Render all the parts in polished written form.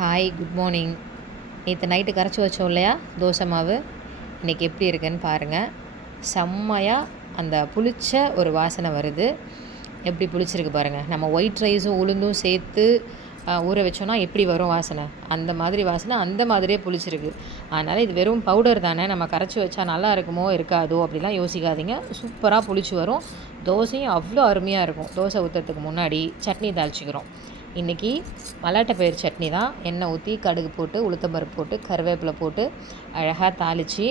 Hi, good morning. நேற்று night கரைச்சி வச்சோம் இல்லையா தோசை மாவு, இன்றைக்கி எப்படி இருக்குன்னு பாருங்கள். செம்மையாக அந்த புளிச்ச ஒரு வாசனை வருது. எப்படி புளிச்சிருக்கு பாருங்கள். நம்ம ஒயிட் ரைஸும் உளுந்தும் சேர்த்து ஊற வச்சோன்னா எப்படி வரும் வாசனை, அந்த மாதிரி வாசனை அந்த மாதிரியே புளிச்சிருக்கு. அதனால் இது வெறும் பவுடர் தானே, நம்ம கரைச்சி வச்சா நல்லா இருக்குமோ இருக்காதோ அப்படிலாம் யோசிக்காதீங்க. சூப்பராக புளிச்சு வரும். தோசையும் அவ்வளோ அருமையாக இருக்கும். தோசை ஊற்றுறதுக்கு முன்னாடி சட்னி தாளிச்சிக்கிறோம். இன்றைக்கி மல்லாட்டை பயிர் சட்னி தான். எண்ணெய் ஊற்றி கடுகு போட்டு உளுத்தம்பருப்பு போட்டு கருவேப்பிலை போட்டு அழகாக தாளித்து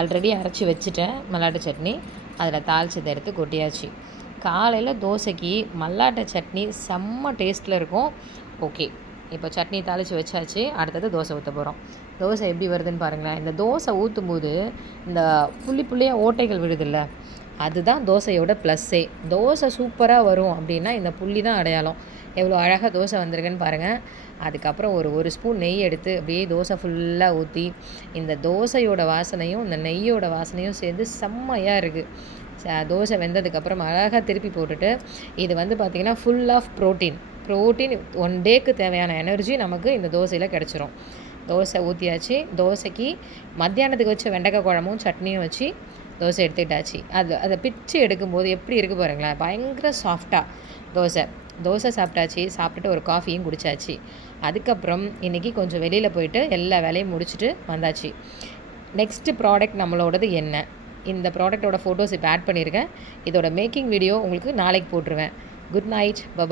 ஆல்ரெடி அரைச்சி வச்சுட்டேன் மல்லாட்டை சட்னி. அதில் தாளிச்சதை எடுத்து கொட்டியாச்சு. காலையில் தோசைக்கு மல்லாட்டை சட்னி செம்ம டேஸ்ட்டில் இருக்கும். ஓகே, இப்போ சட்னி தாளித்து வச்சாச்சு. அடுத்தது தோசை ஊற்ற போகிறோம். தோசை எப்படி வருதுன்னு பாருங்களேன். இந்த தோசை ஊற்றும் போது இந்த புள்ளியாக ஓட்டைகள் விழுதில்ல, அதுதான் தோசையோட ப்ளஸ்ஸே. தோசை சூப்பராக வரும் அப்படின்னா இந்த புள்ளி தான் அடையாளம். எவ்வளோ அழகாக தோசை வந்திருக்குன்னு பாருங்கள். அதுக்கப்புறம் ஒரு ஸ்பூன் நெய் எடுத்து அப்படியே தோசை ஃபுல்லாக ஊற்றி, இந்த தோசையோட வாசனையும் இந்த நெய்யோட வாசனையும் சேர்ந்து செம்மையாக இருக்குது. தோசை வெந்ததுக்கப்புறம் அழகாக திருப்பி போட்டுட்டு, இது பார்த்திங்கன்னா ஃபுல் ஆஃப் ப்ரோட்டீன் 1 டேக்கு தேவையான எனர்ஜி நமக்கு இந்த தோசையில் கிடச்சிரும். தோசை ஊற்றியாச்சு. தோசைக்கு மத்தியானத்துக்கு வச்ச வெண்டைக்காய் குழம்பும் சட்னியும் வச்சு தோசை எடுத்துக்கிட்டாச்சு. அதை பிச்சு எடுக்கும்போது எப்படி இருக்குது பாருங்களேன். பயங்கர சாஃப்டாக தோசை சாப்பிட்டாச்சு. சாப்பிட்டுட்டு ஒரு காஃபியும் குடித்தாச்சு. அதுக்கப்புறம் இன்றைக்கி கொஞ்சம் வெளியில் போயிட்டு எல்லா வேலையும் முடிச்சுட்டு வந்தாச்சு. நெக்ஸ்ட்டு ப்ராடக்ட் நம்மளோடது என்ன, இந்த ப்ராடக்டோட ஃபோட்டோஸ் இப்போ ஆட் பண்ணியிருக்கேன். இதோட மேக்கிங் வீடியோ உங்களுக்கு நாளைக்கு போட்டுருவேன். Good night, bye bye.